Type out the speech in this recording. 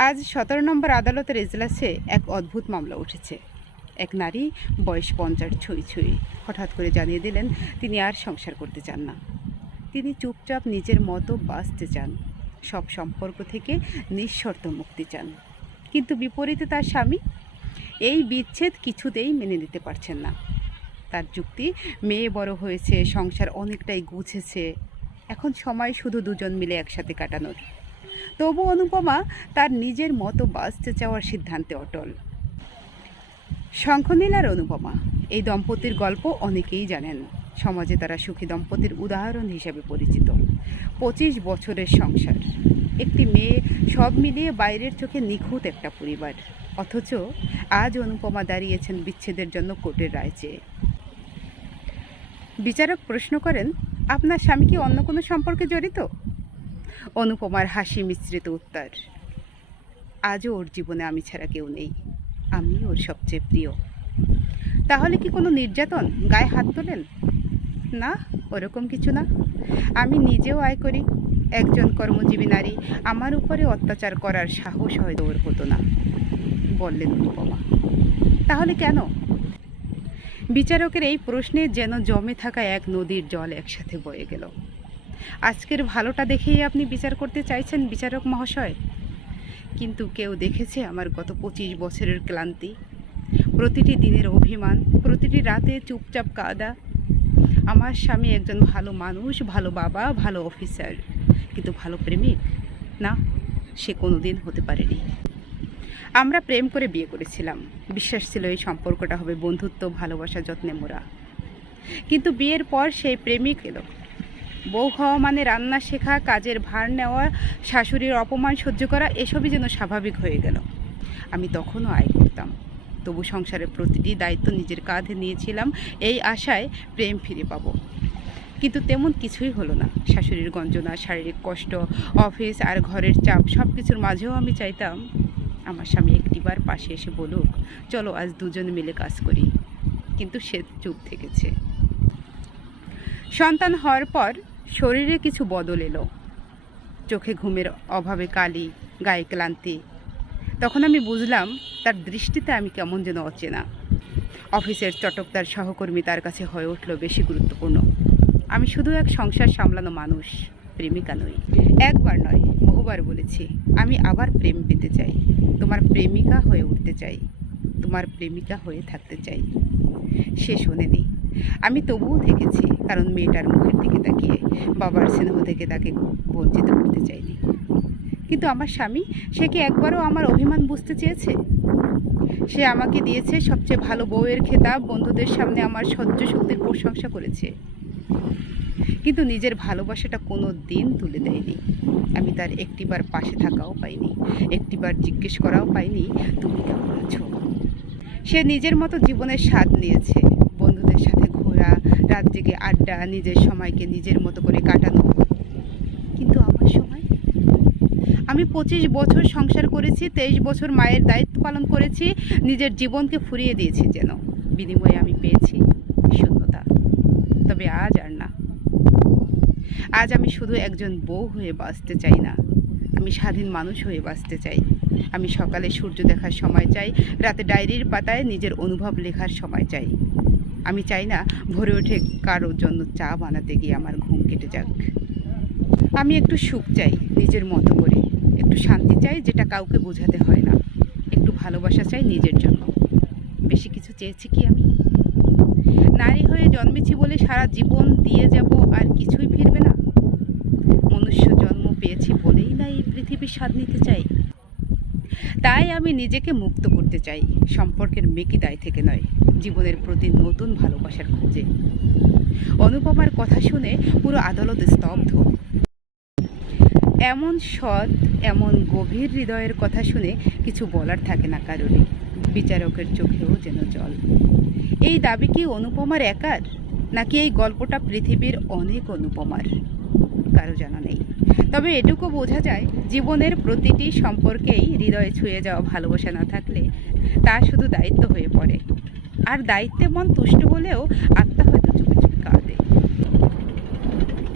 আজ সতেরো নম্বর আদালতের এজলাসে এক অদ্ভুত মামলা উঠেছে। এক নারী, বয়স পঞ্চাশ, ছুঁই ছুঁই। হঠাৎ করে জানিয়ে দিলেন, তিনি আর সংসার করতে চান না। তিনি চুপচাপ নিজের মতো বাঁচতে চান। সব সম্পর্ক থেকে নিঃশর্ত মুক্তি চান। কিন্তু বিপরীতে তার স্বামী? এই বিচ্ছেদ কিছুতেই মেনে নিতে পারছেন না। তার যুক্তি, মেয়ে বড় হয়েছে, সংসার অনেকটাই গুছেছে। এখন সময় শুধু দুজন মিলে একসাথে কাটানোর। তবু অনুপমা তার নিজের মতো বাঁচতে চাওয়ার সিদ্ধান্তে অটল। শঙ্খনীল আর অনুপমা, এই দম্পতির গল্প অনেকেই জানেন। সমাজে তারা সুখী দম্পতির উদাহরণ হিসেবে পরিচিত। পঁচিশ বছরের সংসার। একটি মেয়ে সব মিলিয়ে বাইরের চোখে নিখুঁত একটা পরিবার। অথচ আজ অনুপমা দাঁড়িয়েছেন বিচ্ছেদের জন্য কোর্টের রায় চেয়ে। বিচারক প্রশ্ন করেন, আপনার স্বামী কি অন্য কোনো সম্পর্কে জড়িত? অনুপমার হাসি মিশ্রিত উত্তর, আজও ওর জীবনে আমি ছাড়া কেউ নেই আমি ওর সবচেয়ে প্রিয়। তাহলে কি কোনো নির্যাতন গায়ে হাত তোলেন? না, ওরকম কিছু না। আমি নিজেও আয় করি। একজন কর্মজীবী নারী আমার উপরে অত্যাচার করার সাহস হয়তো ওর হতো না, বললেন অনুপমা। তাহলে কেন? বিচারকের এই প্রশ্নে যেন জমে থাকা এক নদীর জল একসাথে বয়ে গেল। আজকের ভালোটা দেখেই আপনি বিচার করতে চাইছেন বিচারক মহাশয়? কিন্তু কেউ দেখেছে আমার গত পঁচিশ বছরের ক্লান্তি। প্রতিটি দিনের অভিমান, প্রতিটি রাতে চুপচাপ কাদা। আমার স্বামী একজন ভালো মানুষ, ভালো বাবা, ভালো অফিসার। কিন্তু ভালো প্রেমিক? না, সে কোনো দিন হতে পারেনি। আমরা প্রেম করে বিয়ে করেছিলাম। বিশ্বাস ছিল এই সম্পর্কটা হবে বন্ধুত্ব, ভালোবাসা, যত্নে মোরা। কিন্তু বিয়ের পর সেই প্রেমিক এলো। বউ হওয়া মানে রান্না শেখা, কাজের ভার নেওয়া, শাশুড়ির অপমান সহ্য করা, এসবই যেন স্বাভাবিক হয়ে গেল। আমি তখনও আয় করতাম। তবু সংসারের প্রতিটি দায়িত্ব নিজের কাঁধে নিয়েছিলাম, এই আশায় প্রেম ফিরে পাবো। কিন্তু তেমন কিছুই হলো না। শাশুড়ির গঞ্জনা, শারীরিক কষ্ট, অফিস আর ঘরের চাপ সব কিছুর মাঝেও আমি চাইতাম, আমার স্বামী একটিবার পাশে এসে বলুক, চলো আজ দুজন মিলে কাজ করি। কিন্তু সে চুপ থেকেছে। সন্তান হওয়ার পর শরীরে কিছু বদল এলো। চোখে ঘুমের অভাবে কালি, গায়ে ক্লান্তি। তখন আমি বুঝলাম, তার দৃষ্টিতে আমি কেমন যেন অচেনা। অফিসের চটকদার সহকর্মী তার কাছে হয়ে উঠল বেশি গুরুত্বপূর্ণ। আমি শুধু এক সংসার সামলানো মানুষ, প্রেমিকা নই। একবার নয়, বহুবার বলেছি, আমি আবার প্রেম পেতে চাই। তোমার প্রেমিকা হয়ে উঠতে চাই। তোমার প্রেমিকা হয়ে থাকতে চাই। সে শোনেনি। আমি তবুও থেকেছি, কারণ মেয়েটার মুখের দিকে তাকিয়ে। বাবার স্নেহ থেকে তাকে বঞ্চিত করতে চাইনি। কিন্তু আমার স্বামী, সে কি একবারও আমার অভিমান বুঝতে চেয়েছে? সে আমাকে দিয়েছে সবচেয়ে ভালো বউয়ের খেতাব, বন্ধুদের সামনে আমার সহ্য শক্তির প্রশংসা করেছে। কিন্তু নিজের ভালোবাসাটা কোনো দিন তুলে দেয়নি। আমি তার একটিবার পাশে থাকাও পাইনি, একটিবার জিজ্ঞেস করাও পাইনি, তুমি কেমন আছো? সে নিজের মতো জীবনের স্বাদ নিয়েছে। রাত জেগে আড্ডা, নিজের সময়কে নিজের মতো করে কাটানো। কিন্তু আমার সময়? আমি পঁচিশ বছর সংসার করেছি, তেইশ বছর মায়ের দায়িত্ব পালন করেছি, নিজের জীবনকে ফুরিয়ে দিয়েছি যেন। বিনিময়ে আমি পেয়েছি শূন্যতা। তবে আজ আর না। আজ আমি শুধু একজন বউ হয়ে বাঁচতে চাই না। আমি স্বাধীন মানুষ হয়ে বাঁচতে চাই। আমি সকালে সূর্য দেখার সময় চাই, রাতে ডায়েরির পাতায় নিজের অনুভব লেখার সময় চাই। আমি চাই না ভোরে ওঠে কারোর জন্য চা বানাতে গিয়ে আমার ঘুম কেটে যাক। আমি একটু সুখ চাই, নিজের মতো করে। একটু শান্তি চাই যেটা কাউকে বোঝাতে হয় না। একটু ভালোবাসা চাই নিজের জন্য। বেশি কিছু চেয়েছি কি আমি? নারী হয়ে জন্মেছি বলে সারা জীবন দিয়ে যাব আর কিছুই ফিরবে না। মনুষ্য জন্ম পেয়েছি বলেই না এই পৃথিবীর স্বাদ নিতে চাই। তাই আমি নিজেকে মুক্ত করতে চাই। সম্পর্কের মেকি দায় থেকে নয়, জীবনের প্রতি নতুন ভালোবাসার খোঁজে। অনুপমার কথা শুনে পুরো আদালত স্তব্ধ। এমন সৎ, এমন গভীর হৃদয়ের কথা শুনে কিছু বলার থাকে না কারণে বিচারকের চোখেও যেন জল। এই দাবি কি অনুপমার একার? নাকি এই গল্পটা পৃথিবীর অনেক অনুপমার? কারও জানা নেই। তবে এটুকু বোঝা যায়, জীবনের প্রতিটি সম্পর্কেই হৃদয়ে ছুঁয়ে যাওয়া ভালোবাসা না থাকলে তা শুধু দায়িত্ব হয়ে পড়ে। আর দায়িত্বে মন তুষ্ট হলেও আত্মা